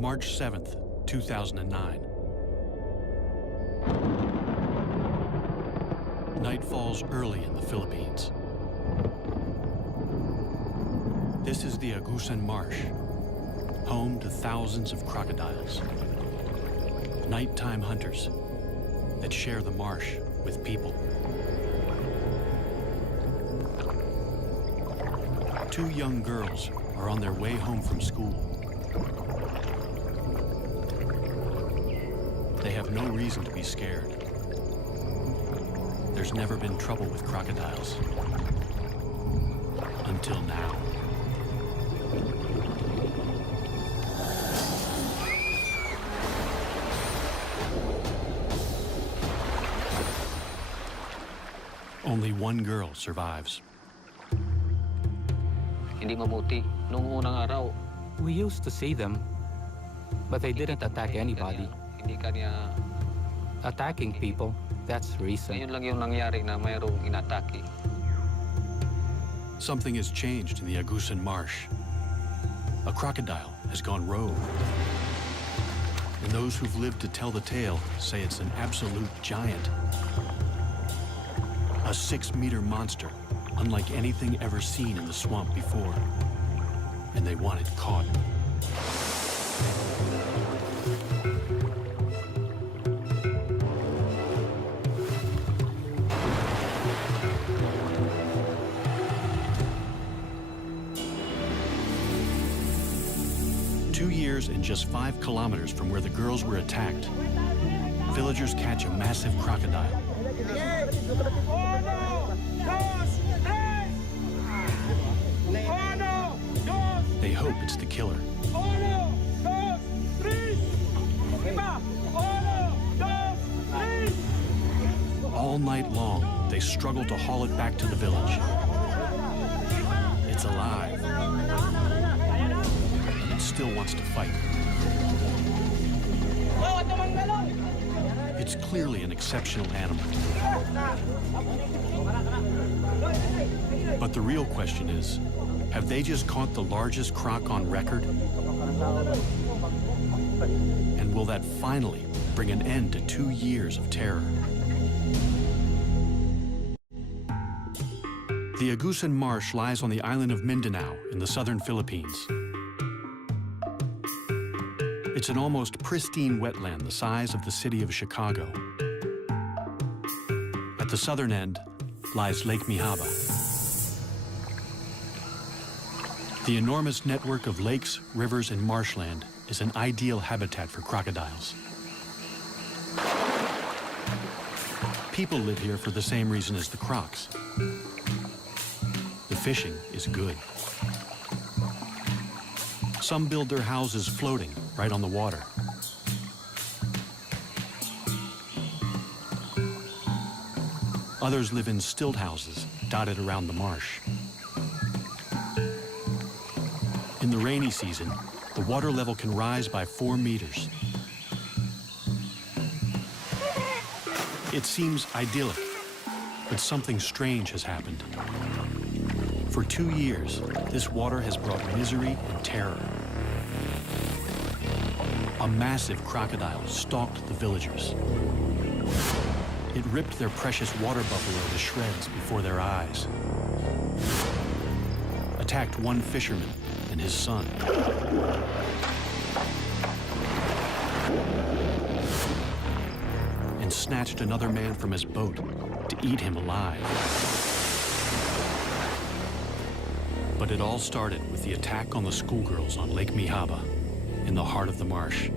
March 7th, 2009. Night falls early in the Philippines. This is the Agusan Marsh, home to thousands of crocodiles. Nighttime hunters that share the marsh with people. Two young girls are on their way home from school. They have no reason to be scared. There's never been trouble with crocodiles. Until now. Only one girl survives. Hindi mabuti. Noong unang araw, We used to see them, but they didn't attack anybody. Hindi kanya. Attacking people, that's recent. Ngayon lang yung nangyari na mayroong inatake. Something has changed in the Agusan Marsh. A crocodile has gone rogue. And those who've lived to tell the tale say it's an absolute giant. A 6-meter monster, unlike anything ever seen in the swamp before. And they want it caught. And just 5 kilometers from where the girls were attacked, villagers catch a massive crocodile. They hope it's the killer. All night long, they struggle to haul it back to the village. It's alive. Still wants to fight. It's clearly an exceptional animal. But the real question is, have they just caught the largest croc on record? And will that finally bring an end to 2 years of terror? The Agusan Marsh lies on the island of Mindanao in the southern Philippines. It's an almost pristine wetland the size of the city of Chicago. At the southern end lies Lake Mihaba. The enormous network of lakes, rivers, and marshland is an ideal habitat for crocodiles. People live here for the same reason as the crocs. The fishing is good. Some build their houses floating right on the water. Others live in stilt houses dotted around the marsh. In the rainy season, the water level can rise by 4 meters. It seems idyllic, but something strange has happened. For 2 years, this water has brought misery and terror. A massive crocodile stalked the villagers. It ripped their precious water buffalo to shreds before their eyes, attacked one fisherman, and and his son. And snatched another man from his boat to eat him alive. But it all started with the attack on the schoolgirls on Lake Mihaba, in the heart of the marsh.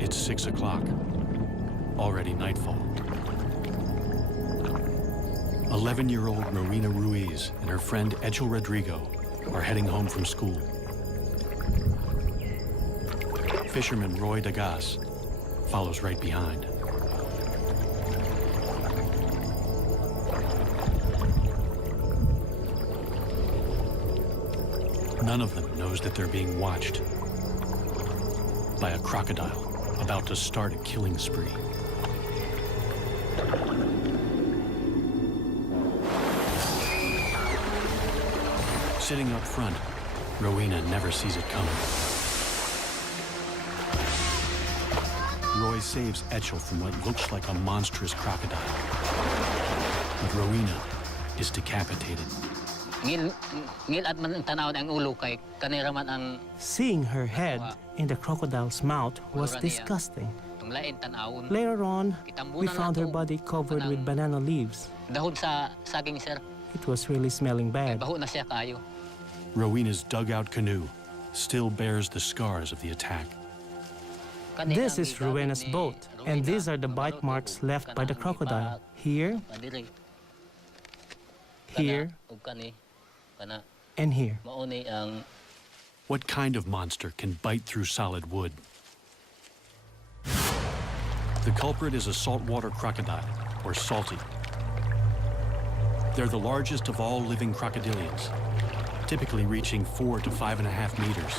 It's 6 o'clock, already nightfall. 11-year-old Rowena Ruiz and her friend Echel Rodrigo are heading home from school. Fisherman Roy Dagas follows right behind. None of them knows that they're being watched by a crocodile about to start a killing spree. Sitting up front, Rowena never sees it coming. Roy saves Echel from what looks like a monstrous crocodile. But Rowena is decapitated. Ngil at man tanaw ang ulo kay kanira man ang Seeing her head in the crocodile's mouth was disgusting. tumlain tanawon. Later on, we found her body covered with banana leaves. Dahon sa saging sir, It was really smelling bad. baho na siya kayo. Rowena's dugout canoe still bears the scars of the attack. This is Rowena's boat, and these are the bite marks left by the crocodile. Here, here, ug kani kana and here. mauni ang What kind of monster can bite through solid wood? The culprit is a saltwater crocodile, or salty. They're the largest of all living crocodilians, typically reaching 4 to 5.5 meters.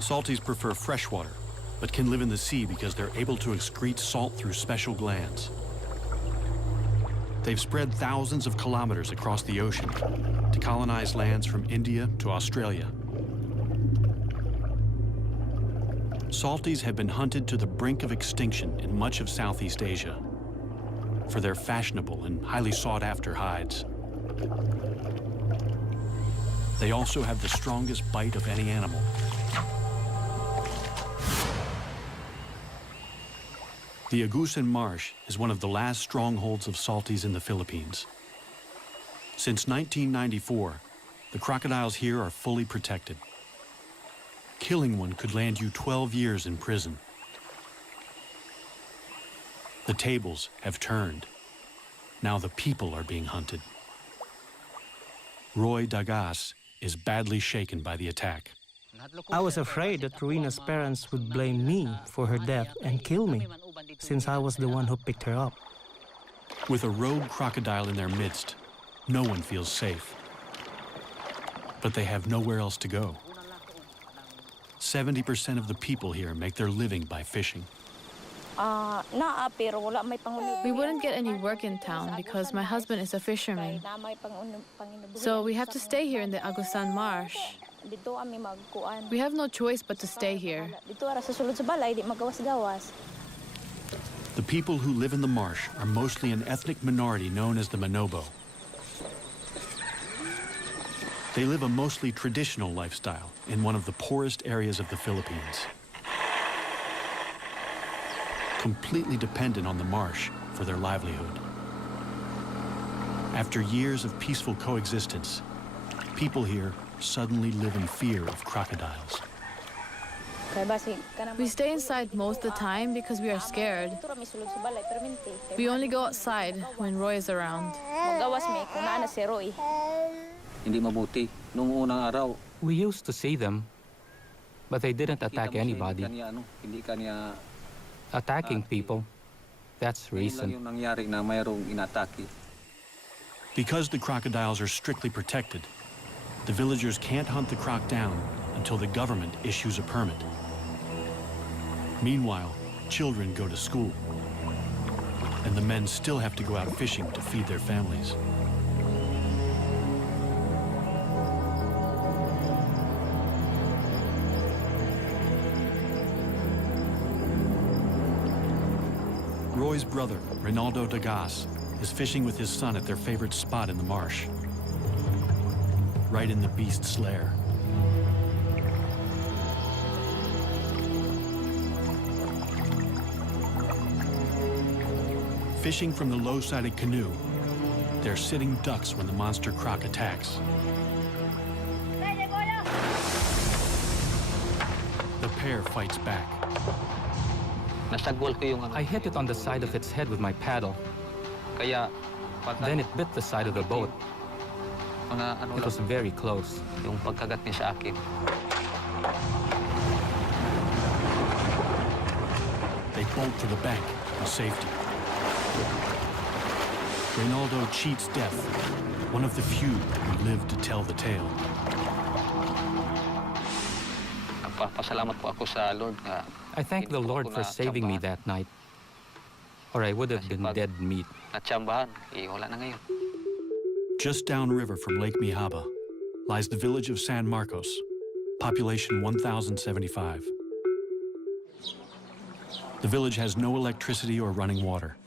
Salties prefer freshwater, but can live in the sea because they're able to excrete salt through special glands. They've spread thousands of kilometers across the ocean to colonize lands from India to Australia. Salties have been hunted to the brink of extinction in much of Southeast Asia for their fashionable and highly sought-after hides. They also have the strongest bite of any animal. The Agusan Marsh is one of the last strongholds of salties in the Philippines. Since 1994, the crocodiles here are fully protected. Killing one could land you 12 years in prison. The tables have turned. Now the people are being hunted. Roy Dagas is badly shaken by the attack. I was afraid that Rowena's parents would blame me for her death and kill me, since I was the one who picked her up. With a rogue crocodile in their midst, no one feels safe. But they have nowhere else to go. 70% of the people here make their living by fishing. We wouldn't get any work in town because my husband is a fisherman. So we have to stay here in the Agusan Marsh. We have no choice but to stay here. The people who live in the marsh are mostly an ethnic minority known as the Manobo. They live a mostly traditional lifestyle in one of the poorest areas of the Philippines. Completely dependent on the marsh for their livelihood. After years of peaceful coexistence, people here suddenly live in fear of crocodiles. We stay inside most of the time because we are scared. We only go outside when Roy is around. Hindi mabuti nung unang araw. We used to see them, but they didn't attack anybody. Hindi kanya Attacking people, that's ngayon lang reason. yung nangyari na mayroong inatake. Because the crocodiles are strictly protected, the villagers can't hunt the croc down until the government issues a permit. Meanwhile, children go to school, and the men still have to go out fishing to feed their families. Roy's brother, Reynaldo Dagas, is fishing with his son at their favorite spot in the marsh, right in the beast's lair. Fishing from the low-sided canoe, they're sitting ducks when the monster croc attacks. The pair fights back. Nasagwal ko yung ano. I hit it on the side of its head with my paddle. Kaya Then it bit the side of the boat. mga ano It was lang, very close. yung pagkagat niya sa akin. They bolt to the bank for safety. Reynaldo cheats death, one of the few who live to tell the tale. Nagpapasalamat po ako sa Lord nga I thank the Lord for saving me that night, or I would have been dead meat. natsambahan. Wala na ngayon. Just downriver from Lake Mihaba lies the village of San Marcos, population 1,075. The village has no electricity or running water.